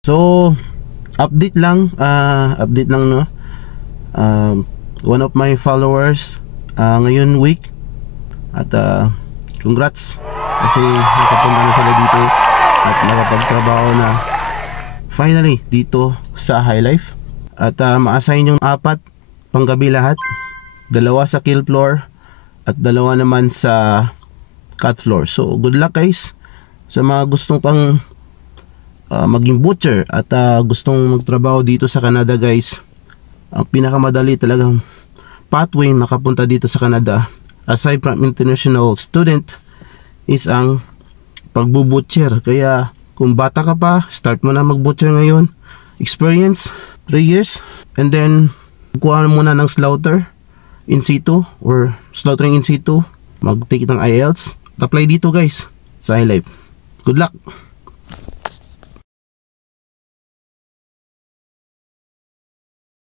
So, update lang no. One of my followers ngayon week at congrats kasi nakapunta na sila dito at nakapagtrabaho na finally dito sa High Life at ma-assign yung 4 panggabi lahat, 2 sa kill floor at 2 naman sa cut floor. So good luck guys sa mga gustong pang maging butcher at gustong magtrabaho dito sa Canada guys. Ang pinakamadali talagang pathway makapunta dito sa Canada aside from international student is ang pagbubutcher. Kaya kung bata ka pa, start mo na magbutcher ngayon. Experience 3 years and then kuha mo na ng slaughter in situ or slaughtering in situ. Mag-take ng IELTS. Apply dito guys sa High Life. Good luck.